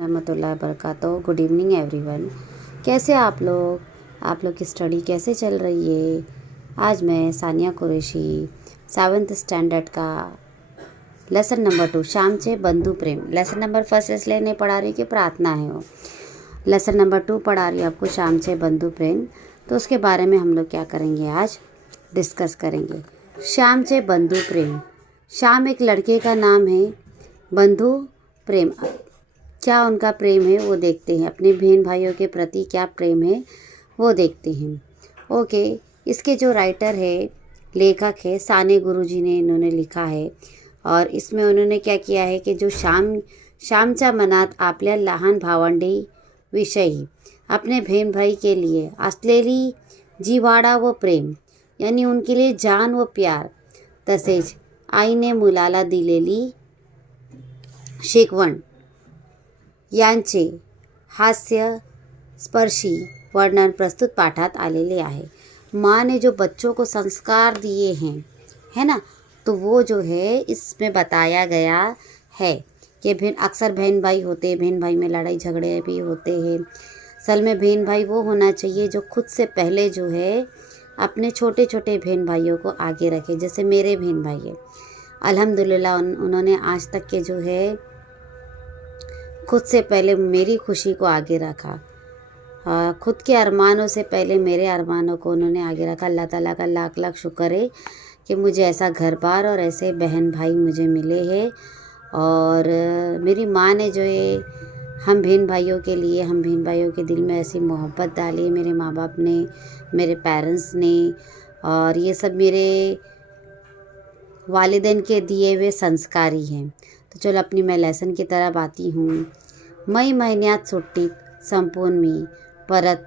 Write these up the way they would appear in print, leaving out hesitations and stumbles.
रहमतुल्लाहि वबरकातुहू। Good evening everyone. कैसे आप लोग की स्टडी कैसे चल रही है। आज मैं सानिया कुरैशी 7th स्टैंडर्ड का लेसन नंबर 2 श्यामचे बंधु प्रेम, लेसन नंबर 1 इसलिए नहीं पढ़ा रही कि प्रार्थना है वो, लेसन नंबर 2 पढ़ा रही हूँ आपको, श्यामचे बंधु प्रेम। तो उसके बारे में हम लोग क्या करेंगे, आज डिस्कस करेंगे। श्यामचे बंधु प्रेम। श्याम एक लड़के का नाम है, बंधु प्रेम, क्या उनका प्रेम है वो देखते हैं, अपने बहन भाइयों के प्रति क्या प्रेम है वो देखते हैं। ओके, इसके जो राइटर है, लेखक है, साने गुरुजी ने इन्होंने लिखा है। और इसमें उन्होंने क्या किया है कि जो श्यामच्या मनात आपल्या लहान भावंडी विषयी, अपने बहन भाई के लिए असलेली जिव्हाळा व प्रेम, यानी उनके लिए जान व प्यार, तसेच आईने मुलाला दिलेली शिकवण यांचे हास्य स्पर्शी वर्णन प्रस्तुत पाठात आलेले आहे। माँ ने जो बच्चों को संस्कार दिए हैं, है ना, तो वो जो है इसमें बताया गया है कि अक्सर बहन भाई होते, बहन भाई में लड़ाई झगड़े भी होते हैं। असल में बहन भाई वो होना चाहिए जो खुद से पहले जो है अपने छोटे छोटे बहन भाइयों को आगे रखे। जैसे मेरे बहन भाई है, अल्हम्दुलिल्लाह उन्होंने आज तक के जो है खुद से पहले मेरी खुशी को आगे रखा, खुद के अरमानों से पहले मेरे अरमानों को उन्होंने आगे रखा। अल्लाह ताला का लाख लाख शुक्र है कि मुझे ऐसा घर बार और ऐसे बहन भाई मुझे मिले हैं। और मेरी माँ ने जो है हम बहन भाइयों के दिल में ऐसी मोहब्बत डाली है, मेरे माँ बाप ने, मेरे पेरेंट्स ने, और ये सब मेरे वालिदैन के दिए हुए संस्कार ही हैं। तो चलो अपनी मैं लेसन की तरफ आती हूँ। मई महिन्यात सुट्टीत संपून मी परत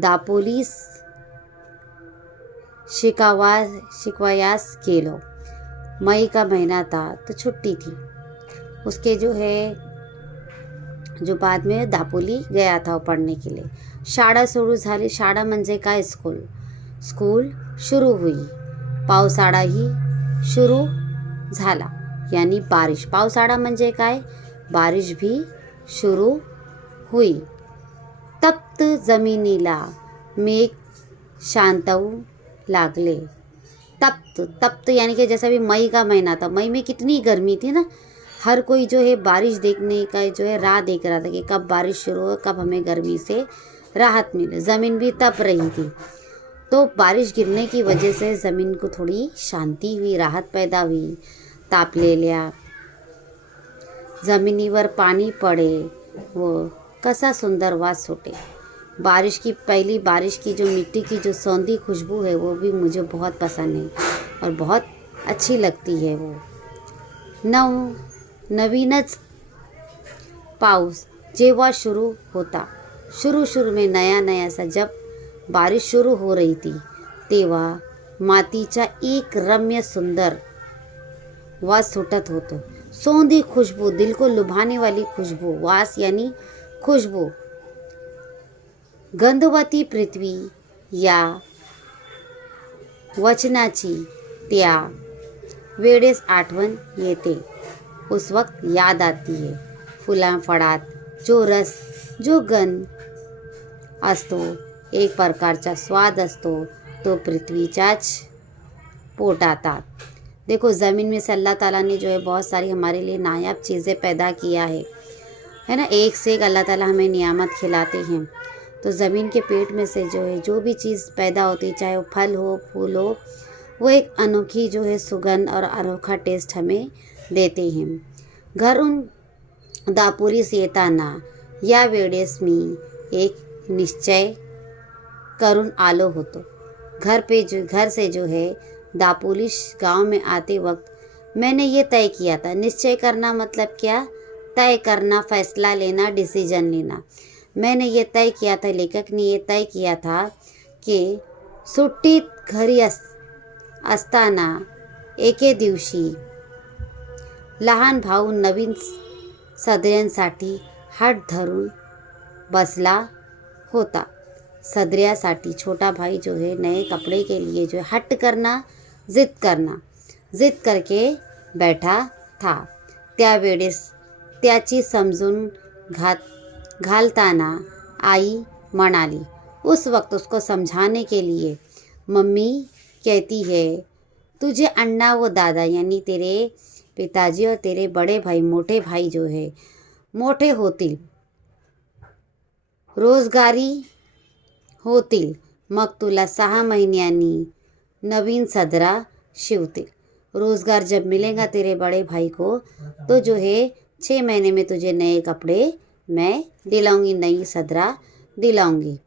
दापोलीस शिकवायास गेलो। मई का महीना था तो छुट्टी थी, उसके जो है जो बाद में दापोली गया था पढ़ने के लिए। शाळा सुरू झाली, शाळा म्हणजे काय, स्कूल शुरू हुई। पावसाळाही शुरू झाला, यानी बारिश। पावसाळा म्हणजे काय, बारिश भी शुरू हुई। तप्त जमिनीला मेघ शांतवू लागले। तप्त यानी कि जैसा भी मई का महीना था, मई में कितनी गर्मी थी ना, हर कोई जो है बारिश देखने का जो है राह देख रहा था कि कब बारिश शुरू हो, कब हमें गर्मी से राहत मिले। ज़मीन भी तप रही थी, तो बारिश गिरने की वजह से ज़मीन को थोड़ी शांति हुई, राहत पैदा हुई, तापलेल्या जमिनीवर पाणी पडे व कसा सुंदर वास सुटे। पहली बारिश की जो मिट्टी की जो सौंधी खुशबू है वो भी मुझे बहुत पसंद है और बहुत अच्छी लगती है वो। नवीनच पाऊस जेव्हा शुरू होता, शुरू में नया सा जब बारिश शुरू हो रही थी, तेव्हा मातीचा एक रम्य सुंदर वास सुटत होतो। सौंधी खुशबू, दिल को लुभाने वाली खुशबू, वास यानी खुशबू। गंधवती पृथ्वी या वचनाची त्या वेळेस आठवण येते, उस वक्त याद आती है। फुला फळात जो रस, जो गंध असतो, एक प्रकारचा स्वाद असतो, तो पृथ्वीच्याच पोटात। देखो, ज़मीन में से अल्लाह ताला ने जो है बहुत सारी हमारे लिए नायाब चीज़ें पैदा किया है ना, एक से एक अल्लाह ताला हमें नियामत खिलाते हैं। तो ज़मीन के पेट में से जो है जो भी चीज़ पैदा होती है, चाहे वो फल हो, फूल हो, वो एक अनोखी जो है सुगंध और अनोखा टेस्ट हमें देते हैं। घरून दापोलीस येताना या वेळेस मी एक निश्चय करून आलो होतो। घर से जो है दापोलिश गांव में आते वक्त मैंने ये तय किया था। निश्चय करना मतलब क्या, तय करना, फैसला लेना, डिसीजन लेना। मैंने ये तय किया था, लेखक ने ये तय किया था कि सुट्टीत घरी असताना एके दिवशी लहान भाऊ नवीन सदऱ्यांसाठी हात धरून बसला होता। सदऱ्यासाठी छोटा भाई जो है नए कपड़े के लिए जो है हट करना, जिद करके बैठा था। त्यावेळेस त्याची समजून घालताना आई म्हणाली। उस वक्त उसको समझाने के लिए मम्मी कहती है, तुझे अन्ना व दादा यानी तेरे पिताजी और तेरे बड़े भाई मोठे भाई जो है मोठे होतील, रोजगारी होतील, मग तुला 6 महिन्यांनी नवीन सदरा शिवतील। रोजगार जब मिलेगा तेरे बड़े भाई को तो जो है 6 महीने में तुझे नए कपड़े मैं दिलाऊंगी, नई सदरा दिलाऊंगी।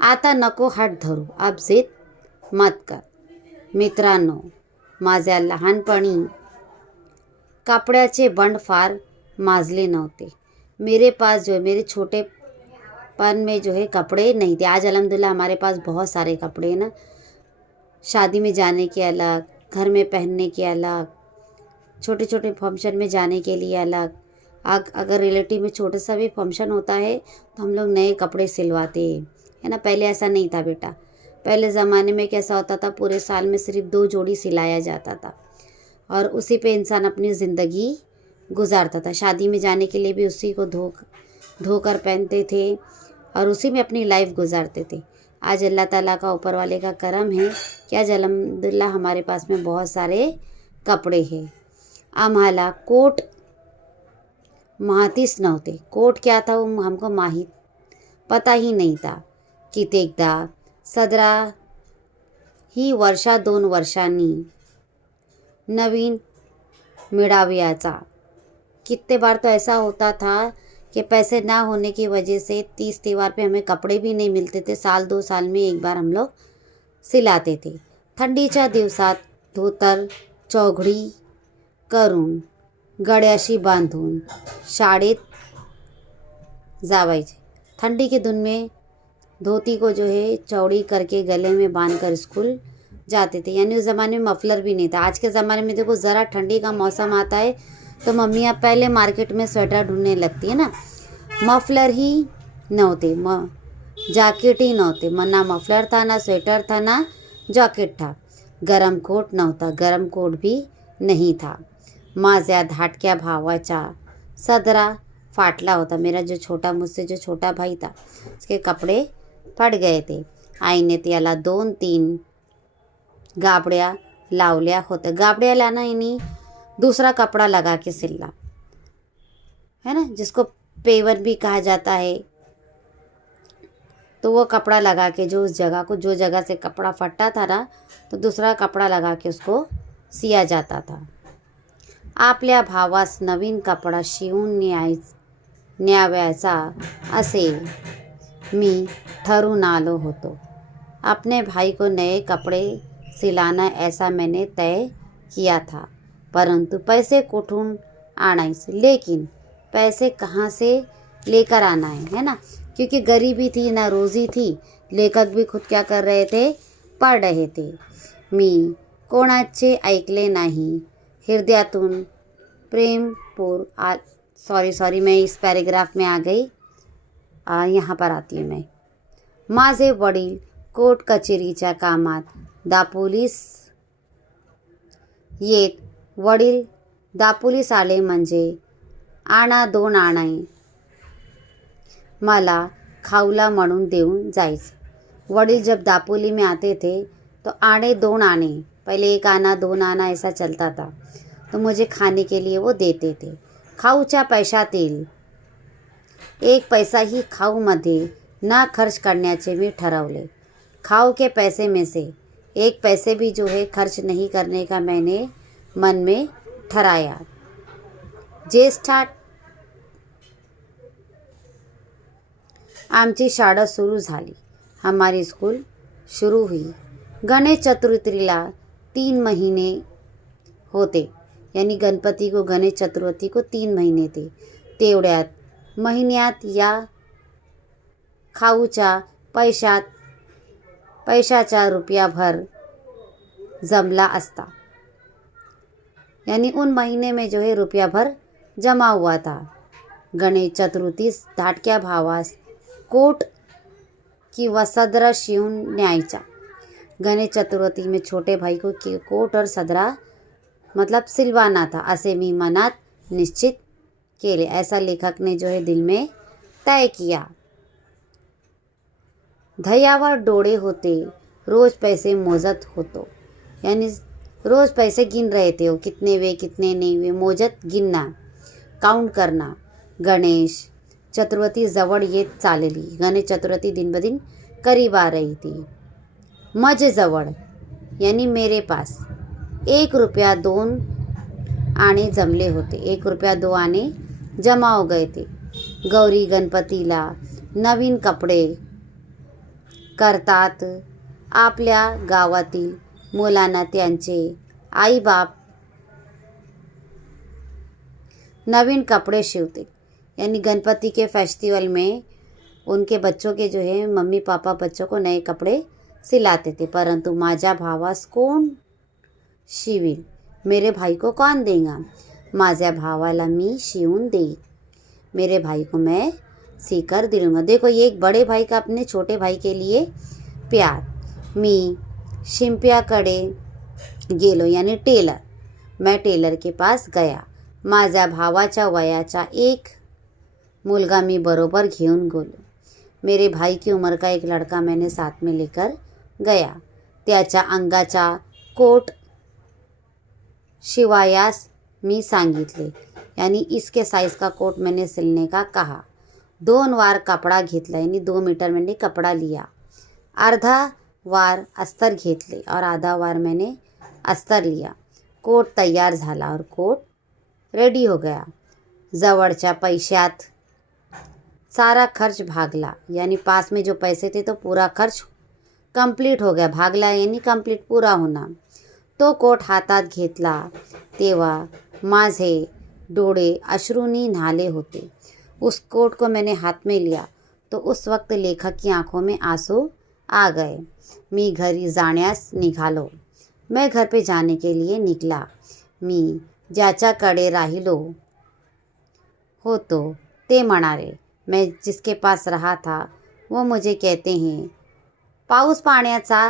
आता नको हात धरू, अब जिद मत कर। मित्रांनो, माझ्या लहानपणी कपड्याचे बंड फार माजले नव्हते। मेरे पास जो मेरे छोटेपन में जो है कपड़े नहीं थे। आज अल्हम्दुलिल्लाह हमारे पास बहुत सारे कपड़े हैं ना, शादी में जाने के अलग, घर में पहनने के अलग, छोटे छोटे फंक्शन में जाने के लिए अलग। अगर रिलेटिव में छोटा सा भी फंक्शन होता है तो हम लोग नए कपड़े सिलवाते हैं, है ना। पहले ऐसा नहीं था बेटा। पहले ज़माने में कैसा होता था, पूरे साल में सिर्फ 2 जोड़ी सिलाया जाता था और उसी पे इंसान अपनी ज़िंदगी गुजारता था। शादी में जाने के लिए भी उसी को धोकर पहनते थे और उसी में अपनी लाइफ गुजारते थे। आज अल्लाह ताला का ऊपर वाले का करम है कि आज अल्हम्दुलिल्लाह हमारे पास में बहुत सारे कपडे हैं। आम्हाला कोट माहितीच नव्हते। कोट क्या था वो हमको पता ही नहीं था। कित्येकदा सदरा ही 1-2 वर्षांनी नवीन मिळावायचा। कितने बार तो ऐसा होता था कि पैसे ना होने की वजह से 30 त्योहार पे हमें कपड़े भी नहीं मिलते थे। साल 2 साल में एक बार हम लोग सिलाते थे। थंडीच्या दिवसात धोतर चौघडी करून गळ्याशी बांधून शाळेत जावायचे। ठंडी के दिन में धोती को जो है चौड़ी करके गले में बांधकर स्कूल जाते थे। यानी उस ज़माने में मफलर भी नहीं था। आज के ज़माने में देखो ज़रा ठंडी का मौसम आता है तो मम्मियाँ पहले मार्केट में स्वेटर ढूंढने लगती है ना। मफलर ही नव्हते, जैकेट ही नव्हते। ना मफलर था, ना स्वेटर था, ना जैकेट था। गरम कोट नव्हता, गरम कोट भी नहीं था। माझ्या धाटक्या भावाचा सदरा फाटला होता। मेरा मुझसे जो छोटा भाई था उसके कपड़े फट गए थे। आईने त्याला 2-3 गाबड्या लावल्या होत्या। गाबड्या लाना यानी दूसरा कपड़ा लगा के सिलना, है ना, जिसको पेवर भी कहा जाता है। तो वो कपड़ा लगा के जो जगह से कपड़ा फटा था ना, तो दूसरा कपड़ा लगा के उसको सिया जाता था। आपल्या भावास नवीन कपडा शिवून न्यावायचा असेल मी ठरून आलो होतो। अपने भाई को नए कपड़े सिलाना ऐसा मैंने तय किया था, परंतु पैसे कुठून आणायचे। लेकिन पैसे कहाँ से लेकर आना है ना, क्योंकि गरीबी थी, ना रोज़ी थी। लेखक भी खुद क्या कर रहे थे, पढ़ रहे थे। मी कोणाचे ऐकले नाही, हृदयातून प्रेमपूर सॉरी मैं इस पैराग्राफ में आ गई। यहाँ पर आती हूँ मैं। माझे वडील कोर्ट कचेरीच्या कामात दापोलीस येत। वडील दापोलीस आले म्हणजे आणा 2 आणे मला खाऊला म्हणून देऊन जायचे। वडील जब दापोली में आते थे तो 2 आने, पहले 1 आना 2 आना ऐसा चलता था, तो मुझे खाने के लिए वो देते थे। खाऊच्या पैशातील 1 पैसा ही खाऊमध्ये ना खर्च करण्याचे मी ठरवले। खाऊ के पैसे में से 1 पैसे भी जो है खर्च नहीं करने का मैंने मन में ठहराया। ज्येष्ठात आमची शाळा सुरू झाली। हमारी स्कूल शुरू हुई। गणेश चतुर्थीला 3 महीने होते, यानी गणपति को गणेश चतुर्थी को 3 महीने थे। तेवढ्यात महिन्यात या खाऊच्या पैशाचा रुपयाभर जमला असता। यानी उन महीने में जो है रुपया भर जमा हुआ था। गणेश चतुर्थीस धाटक्या भावास कोट किंवा सदरा शिवून न्यायचा। गणेश चतुर्थी में छोटे भाई को कोट और सदरा मतलब सिलवाना था असे मी मनात निश्चित केले. ऐसा लेखक ने जो है दिल में तय किया. धैयावर डोळे होते, रोज पैसे मोजत होतो. यानी रोज पैसे गिन रहे थे वो, कितने वे कितने नहीं वे मोजत गिनना, काउंट करना. गणेश चतुर्थी जवळ येत चालली. गणेश चतुर्थी दिन ब दिन करीब आ रही थी. मज जवळ यानी मेरे पास 1 रुपया 2 आणे जमले होते. 1 रुपया 2 आणे जमा हो गए थे. गौरी गणपतीला नवीन कपडे करतात. आपल्या गावातील मुलांना त्यांचे आईबाप नवीन कपड़े सिलते. यानी गणपति के फेस्टिवल में उनके बच्चों के जो है मम्मी पापा बच्चों को नए कपड़े सिलाते थे. परंतु माझ्या भावास कौन शिविल, मेरे भाई को कौन देगा. माझ्या भावाला मी शिवून देईन, मेरे भाई को मैं सीकर दिलूँगा. देखो ये एक बड़े भाई का अपने छोटे भाई के लिए प्यार. मी शिंप्याकडे गेलो यानी टेलर. मैं टेलर के पास गया. माझ्या भावाच्या वयाचा एक मुलगा मी बरोबर घेऊन गेलो. मेरे भाई की उम्र का एक लड़का मैंने साथ में लेकर गया. त्याच्या अंगाचा कोट शिवायास मी सांगितले. यानी इसके साइज का कोट मैंने सिलने का कहा. 2 वार कपडा घेतला. यानी 2 मीटर मैंने कपड़ा लिया. अर्धा वार अस्तर घेतले और आधा वार मैंने अस्तर लिया. कोट तैयार झाला और कोट रेडी हो गया. जवळच्या पैशात सारा खर्च भागला. यानी पास में जो पैसे थे तो पूरा खर्च कंप्लीट हो गया. भागला यानी कंप्लीट पूरा होना. तो कोट हातात घेतला तेव्हा माझे डोळे अश्रूंनी न्हाले होते. उस कोट को मैंने हाथ में लिया तो उस वक्त लेखक की आंखों में आंसू आ गए. मी घरी जाण्यास निघालो. मैं घर पे जाने के लिए निकला. मी ज्याच्याकडे राहिलो होतो ते म्हणाले. मैं जिसके पास रहा था वो मुझे कहते हैं, पाऊस पाण्याचा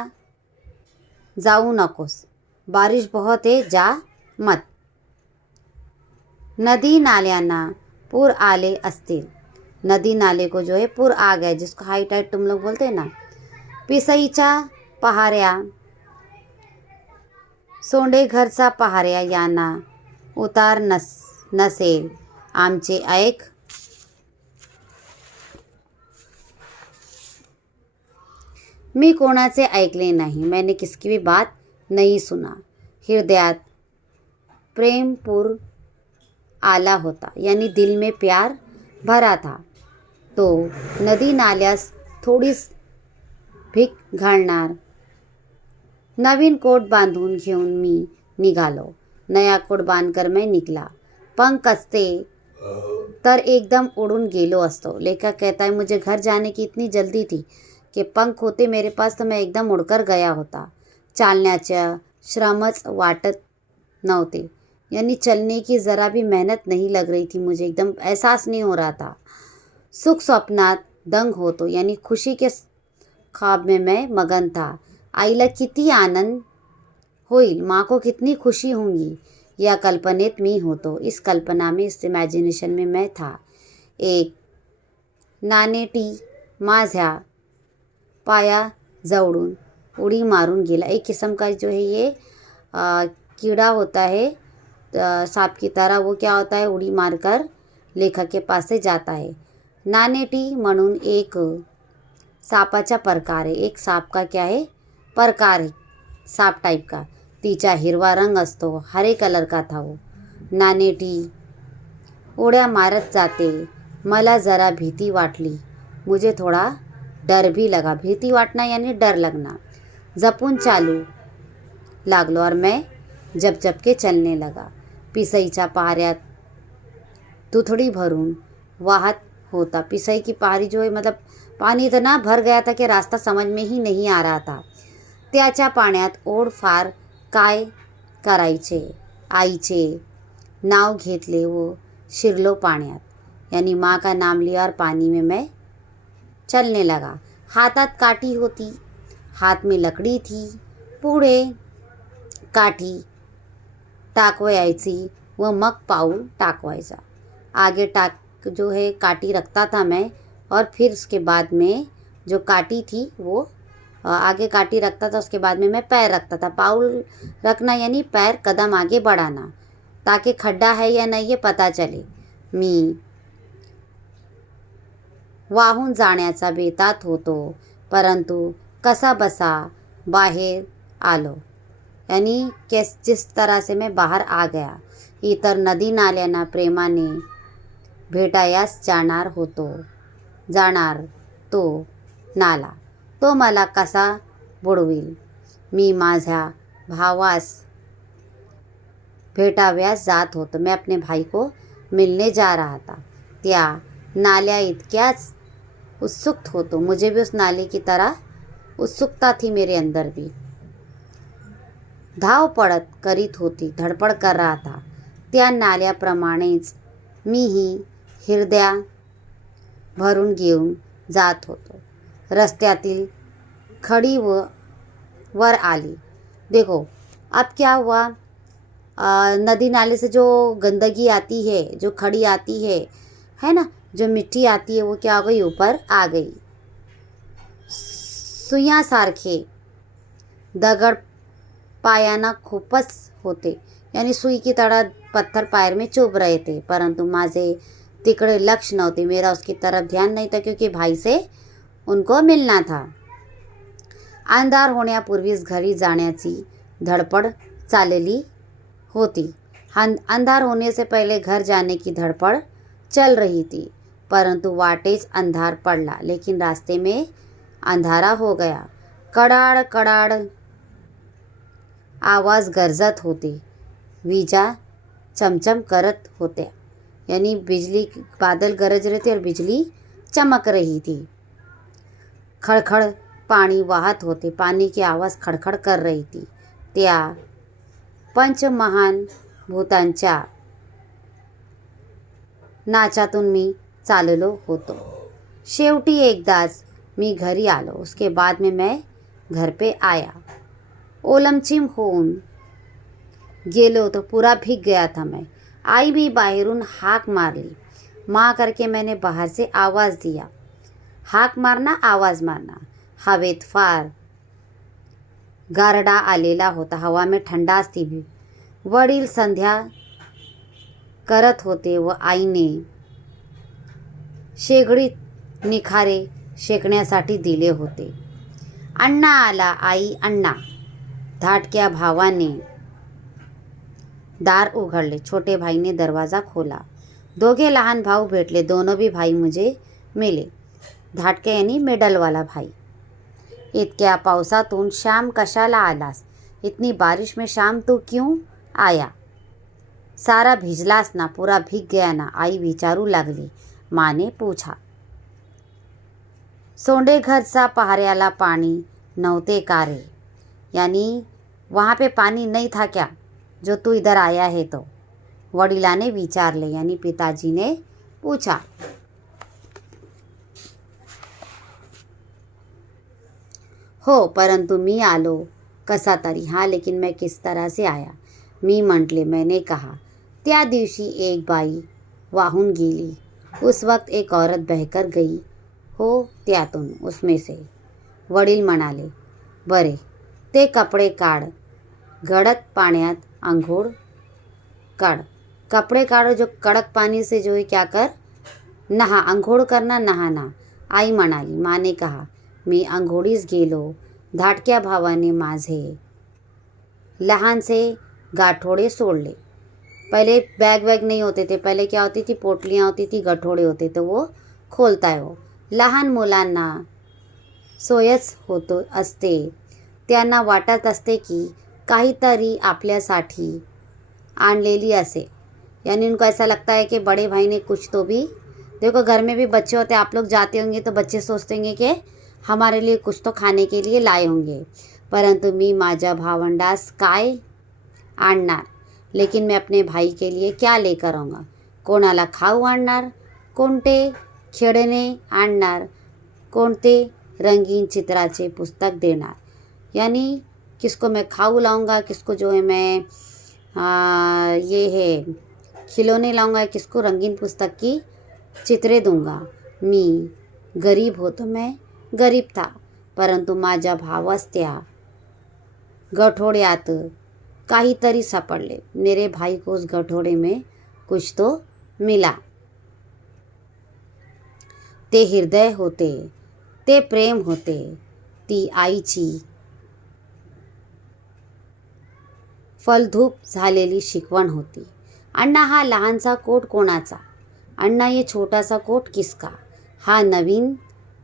जाऊ नकोस, बारिश बहुत है जा मत. नदी नाल्यांना पूर आले असतील. नदी नाले को जो है पूर आ गया, जिसको हाई टाइड तुम लोग बोलते हैं ना. पिसईच्या पहाऱ्या सोंडेघरचा पहाऱ्या यांना उतार नसेल. आमचे ऐक. मी कोणाचे ऐकले नाही. मैंने किसकी भी बात नहीं सुना. हृदयात प्रेमपूर आला होता. यानी दिल में प्यार भरा था. तो नदी नाल्यास थोडीच भीक घालणार. नवीन कोट बांधून घेऊन मी निघालो. नया कोट बांधकर मैं निकला. पंख असते तर एकदम उड़ून गेलो असतो. लेखक कहता है मुझे घर जाने की इतनी जल्दी थी कि पंख होते मेरे पास तो मैं एकदम उड़कर गया होता. चालण्याच्या श्रमच वाटत नव्हते. यानी चलने की ज़रा भी मेहनत नहीं लग रही थी मुझे. एकदम एहसास नहीं हो रहा था. सुख स्वप्नात दंग होतो. यानी खुशी के ख्वाब में मैं मगन था. आईला किती आनंद होईल, माँ को कितनी खुशी होंगी, या कल्पनेत मी होतो. इस कल्पना में, इस इमेजिनेशन में मैं था. एक नानेटी माझ्या पाया जवळून उड़ी मारून गेला. एक किस्म का जो है ये कीड़ा होता है सांप की तरह. वो क्या होता है, उड़ी मारकर लेखक के पास से जाता है. नानेटी म्हणून एक सापाचा प्रकार है. एक सांप का क्या है, प्रकार है, सांप टाइप का. तिचा हिरवा रंग असतो. हरे कलर का था वो. नानेटी उड्या मारत जाते. मला जरा भीती वाटली. मुझे थोड़ा डर भी लगा. भीती वाटना यानी डर लगना. जपून चालू लागलो और मैं जप जप के चलने लगा. पिसईच्या पहाऱ्यात दुथडी भरून वाहत होता. पिसई की पहाड़ी जो है मतलब पानी इतना भर गया था कि रास्ता समझ में ही नहीं आ रहा था. त्याच्या पाण्यात ओढ फार काय करायचे. आईचे नाव घेतले व शिरलो पाण्यात. यानी माँ का नाम लिया और पानी में मैं चलने लगा. हातात काठी होती, हाथ में लकड़ी थी. पुढे काठी टाकवायची व मग पाऊल टाकवायचा। आगे जो है काठी रखता था मैं, और फिर उसके बाद में जो काठी थी वो आगे काठी रखता था, उसके बाद में मैं पैर रखता था। पाऊल रखना यानी पैर कदम आगे बढ़ाना, ताकि खड्डा है या नहीं ये पता चले। मी वाहून जाण्याचा बेतात होतो, परंतु कसा बसा बाहेर आलो, यानी जिस तरह से मैं बाहर आ गया। इतर नदी नाल्यांना प्रेमाने भेटायास जाणार तो नाला, तो मला कसा बुडवील। मी माझ्या भावास भेटाव्यास जात होतो, मैं अपने भाई को मिलने जा रहा था। त्या नाल्या इतक्याच उत्सुक होतो, मुझे भी उस नाले की तरह उत्सुकता थी मेरे अंदर भी। धाव पडत करीत होती, धडपड कर रहा था। त्या नाल्याप्रमाणेच मीही हिरद्या भरून घेऊन जात होतो। रस्त्यातील खडी वर आली। देखो अब क्या हुआ, नदी नाले से जो गंदगी आती है, जो खड़ी आती है ना, जो मिट्टी आती है, वो क्या हो गई, ऊपर आ गई। सुयासारखे दगड पायांना खूपच होते, यानी सुई की तरह पत्थर पैर में चुभ रहे थे, परंतु माझे तिकडे लक्ष्य नव्हते, मेरा उसकी तरफ ध्यान नहीं था, क्योंकि भाई से उनको मिलना था। अंधार होण्यापूर्वीच घरी जाण्याची धडपड चालली होती। अंधार होने से पहले घर जाने की धड़पड़ चल रही थी, परंतु वाटेच अंधार पड़ला, लेकिन रास्ते में अंधारा हो गया। कडाड कडाड आवाज गरजत होते, विजा चमचम करत होत्या, यानी बिजली, बादल गरज रहे थे और बिजली चमक रही थी। खड़खड़ पाणी वाहत होते, पानी की आवाज खड़खड़ कर रही थी। त्या पंचमहान भूतांच्या नाचातून मी चाललो होतो। शेवटी एकदाच मी घरी आलो, उसके बाद में मैं घर पे आया। ओलमचिम होऊन गेलो तो पूरा भीग गया था मैं। आई भी बाहेरून हाक मारली, माँ करके मैंने बाहर से आवाज़ दिया। हाक मारना, आवाज़ मारना। हवेत फार गारडा आलेला होता, हवा में ठंडास थी भी। वडील संध्या करत होते व आईने शेगडीत निखारे शेकण्यासाठी दिले होते। अण्णा आला, आई अण्णा। धाटक्या भावाने दार उघडले, छोटे भाई ने दरवाजा खोला। दोघे लहान भाऊ भेटले, दोनों भी भाई मुझे मिले। धाटक्या यानी मिडल वाला भाई। इतक्या पावसातून श्याम कशाला आलास, इतनी बारिश में शाम तू क्यों आया, सारा भिजलास ना, पूरा भीग गया ना, आई विचारू लागली। माँ ने पूछा। सोंडे घरचा पहाऱ्याला पाणी नव्हते का रे, यानी वहाँ पे पानी नहीं था क्या जो तू इधर आया है तो, वडिलाने विचारले, यानी पिताजी ने पूछा। हो, परंतु मी आलो कसा तरी, हाँ लेकिन मैं किस तरह से आया, मी म्हटले, मैंने कहा। त्या दिवशी एक बाई वाहून गेली, उस वक्त एक औरत बहकर गई हो त्यातून, उसमें से। वडील म्हणाले, बरे ते कपडे काढ, गडद पाण्यात आंघोळ काढ। कपड़े काढो, जो कड़क पानी से जो है क्या कर, नहा, आंघोळ करना, नहाना, आई म्हणाली। माँ ने कहा। मी आंघोळीस गेलो। धाटक्या भावाने माझे लहानसे गाठोडे सोडले। पहले बैग वैग नहीं होते थे, पहले क्या होती थी, पोटलियाँ होती थी, गठोडे होते, तो वो खोलता है वो। लहान मुलांना सोयच होतो असते, त्यांना वाटत असते की काहीतरी आपल्यासाठी आणलेली असे, यानी उनको ऐसा लगता है कि बड़े भाई ने कुछ तो भी, देखो घर में भी बच्चे होते, आप लोग जाते होंगे तो बच्चे सोचते होंगे कि हमारे लिए कुछ तो खाने के लिए लाए होंगे, परंतु मी माझ्या भावंडास काय आणणार, लेकिन मैं अपने भाई के लिए क्या लेकर आऊँगा, कोणाला खाऊ आणणार, कोणते खेळणे आणणार, कोणते रंगीन चित्राचे पुस्तक देणार, यानी किसको मैं खाऊ लाऊंगा, किसको जो है मैं ये है खिलौने लाऊंगा, किसको रंगीन पुस्तक की चित्रे दूंगा. मी गरीब होतो. मैं गरीब था, परंतु माझ्या भावास गठोड्यात काहीतरी सापडले. मेरे भाई को उस गठोडे में कुछ तो मिला. ते हृदय होते, ते प्रेम होते, ती आईची फलधूप झालेली शिकवण होती. अण्णा, हा लहानसा कोट कोणाचा? अण्णा, ये छोटासा कोट किसका? हा नवीन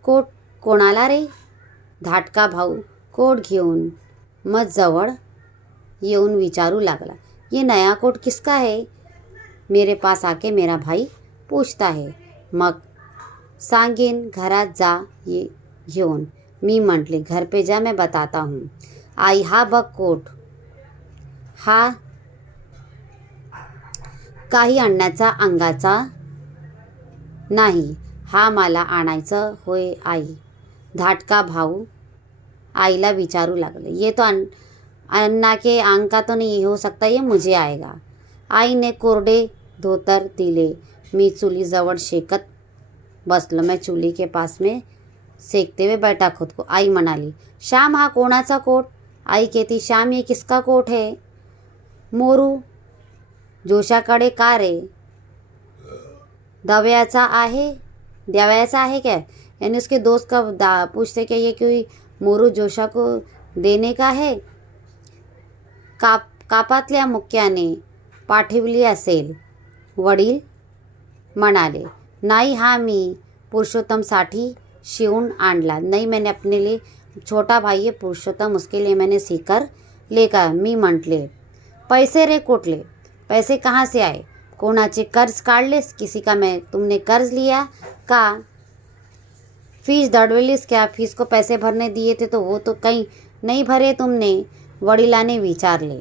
कोट कोणाला रे? धाटका भाऊ कोट घेऊन मज जवळ येऊन विचारू लागला, ये नया कोट किसका है? मेरे पास आके मेरा भाई पूछता है. मग सांगेन, घरात जा ये घेऊन. मी म्हटले, घर पे जा, मैं बताता हूँ. आई, हा बघ कोट. हा काही अण्णाचा अंगाचा नाही. हा मला आणायचं होय आई. धाटका भाऊ आईला विचारू लागले, ये तो अन्ना के आंग का तो नहीं हो सकता, ये मुझे आएगा. आईने कोरडे धोतर दिले. मी चुलीजवळ शेकत बसलो. मैं चूल्ही के पास में सेकते हुए बैठा खुद को. आई म्हणाली, श्याम, हा कोणाचा कोट? आई कहती, श्याम, ये किसका कोट है? मोरू जोशाकडे का रे? दव्याचा आहे क्या? यानी उसके दोस्त का पूछते क्या ये कोई मोरू जोशा को देने का है? कापातल्या मुक्याने पाठवली असेल. वडील म्हणाले, नाही, हा मी पुरुषोत्तमसाठी शिवून आणला. नहीं, मैंने अपने लिए, छोटा भाई है पुरुषोत्तम, उसके लिए मैंने सीकर लेकर. मी म्हटले, पैसे रे कुठले? पैसे कहाँ से आए? कोणाचे कर्ज काढलेस? किसी का तुमने कर्ज लिया का? फीस दडवलीस क्या? फीस को पैसे भरने दिए थे तो वो तो कहीं नहीं भरे तुमने? वडिलाने विचारले.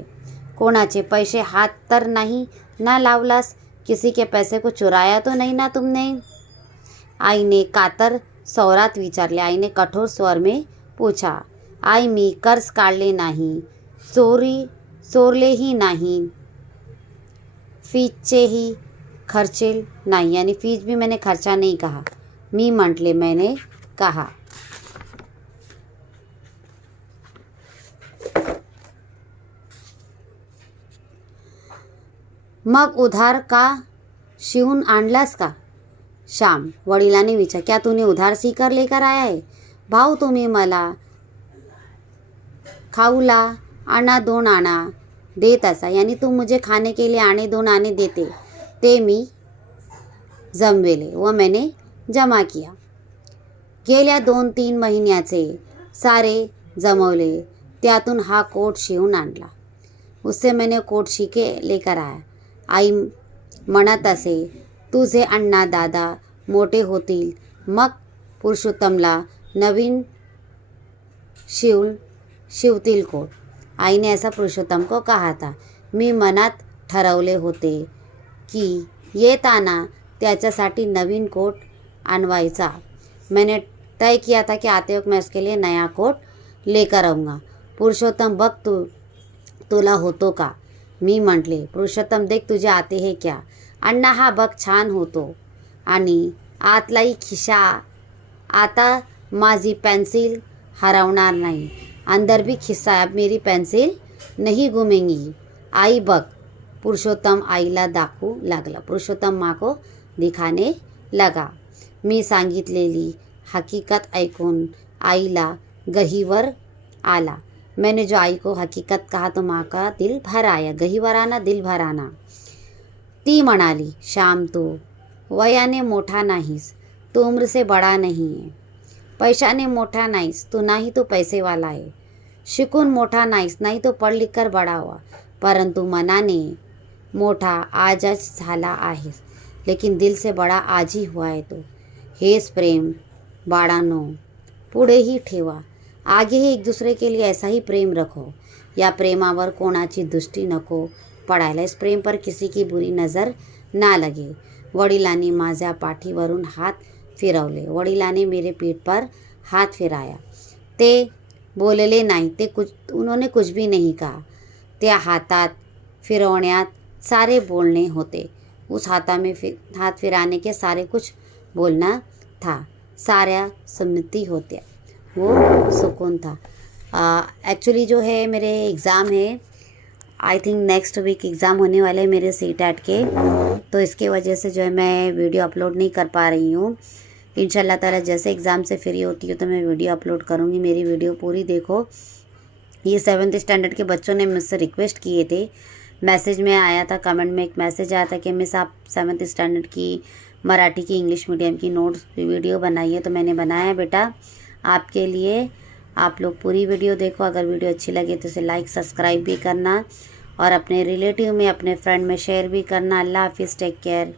कोणाचे पैसे हात तर नाही ना लावलास? किसी के पैसे को चुराया तो नहीं ना तुमने? आईने कातर स्वरात विचारले. आईने कठोर स्वर में पूछा. आई, मी कर्ज काढले नाही, चोरलेही नाही, फीसचेही खर्चेल नाही. यानी फीस भी मैंने खर्चा नहीं कहा. मी म्हटले, मैंने कहा. मग उधार का शिवून आणलास का? श्याम, वडिलांनी विचार, क्या तूने उधार सीकर लेकर आया है? भाऊ, तुम्ही मला खाऊला आना 2 आना देत असा. यानी तुम मुझे खाने के लिए आने 2 आने देते, ते मी जमवेले व मैंने जमा किया. गेल्या 2-3 महिन्याचे सारे जमवले, त्यातून हा कोट शिवून आणला. उससे मैंने कोट शिके लेकर आया. आई म्हणत असे, तुझे अण्णा दादा मोठे होतील, मग पुरुषोत्तमला नवीन शिवतील कोट. आईने ऐसा पुरुषोत्तम को कहा था. मी मनात ठरवले होते की येताना त्याच्यासाठी नवीन कोट आणवायचा. मैंने तय किया था कि आते वक्त मैं उसके लिए नया कोट लेकर आऊँगा. पुरुषोत्तम, बघ तुला होतो का? मी म्हटले, पुरुषोत्तम, देख तुझे आते है क्या? अण्णा, हा बघ छान होतो. आणि आतलाही खिशा. आता माझी पेन्सिल हरवणार नाही. अंदर भी खिस्सा है, अब मेरी पेन्सिल नहीं घूमेंगी. आई बघ. पुरुषोत्तम आईला दाखवू लागला. पुरुषोत्तम माँ को दिखाने लगा. मी सांगितलेली हकीकत ऐकून आईला गहीवर आला. मैंने जो आई को हकीकत कहा तो माँ का दिल भर आया. गहीवर आना, दिल भर आना. ती म्हणाली, श्याम, तू वयाने मोठा नाहीस, तू उम्र से बड़ा नहीं है. पैशाने मोठा नाहीस, तू नाही तो पैसेवाला आहे. शिकून मोठा नाहीस, नाही तो पढ़ लिख कर बड़ा हुआ, परंतु मनाने मोठा आजच झाला आहेस. लेकिन दिल से बड़ा आज ही हुआ है तो. हेच प्रेम बाळांनो, पुढेही ठेवा. आगेही एक दूसरे के लिए ऐसा ही प्रेम रखो. या प्रेमावर कोणाची दृष्टी नको पडायला. इस प्रेम पर किसी की बुरी नजर ना लगे. वडिलांनी माझ्या पाठीवरून हात फिरवले. वडिलांने मेरे पीठ पर हाथ फिराया. ते बोलले नाही, उन्होंने कुछ भी नहीं कहा. त्या हातात फिरौण्यात सारे बोलने होते। उस हात फिराने के सारे कुछ बोलना था। साऱ्या सम्मति होत्या, वो सुकून था। एक्चुअली जो है मेरे एग्ज़ाम है, I think next week exam होने वाले हैं मेरे सीटेट के, तो इसके वजह से जो है मैं वीडियो अपलोड नहीं कर पा रही हूँ। इंशाल्लाह ताला जैसे एग्ज़ाम से फ्री होती हूँ तो मैं वीडियो अपलोड करूँगी। मेरी वीडियो पूरी देखो। ये 7th स्टैंडर्ड के बच्चों ने मुझसे रिक्वेस्ट किए थे, मैसेज में आया था, कमेंट में एक मैसेज आया था कि मिस आप 7th स्टैंडर्ड की मराठी की इंग्लिश मीडियम की नोट्स वीडियो बनाइए। तो मैंने बनाया बेटा आपके लिए। आप लोग पूरी वीडियो देखो। अगर वीडियो अच्छी लगे तो इसे लाइक सब्सक्राइब भी करना और अपने रिलेटिव में, अपने फ्रेंड में शेयर भी करना। अल्लाह हाफिज़, टेक केयर।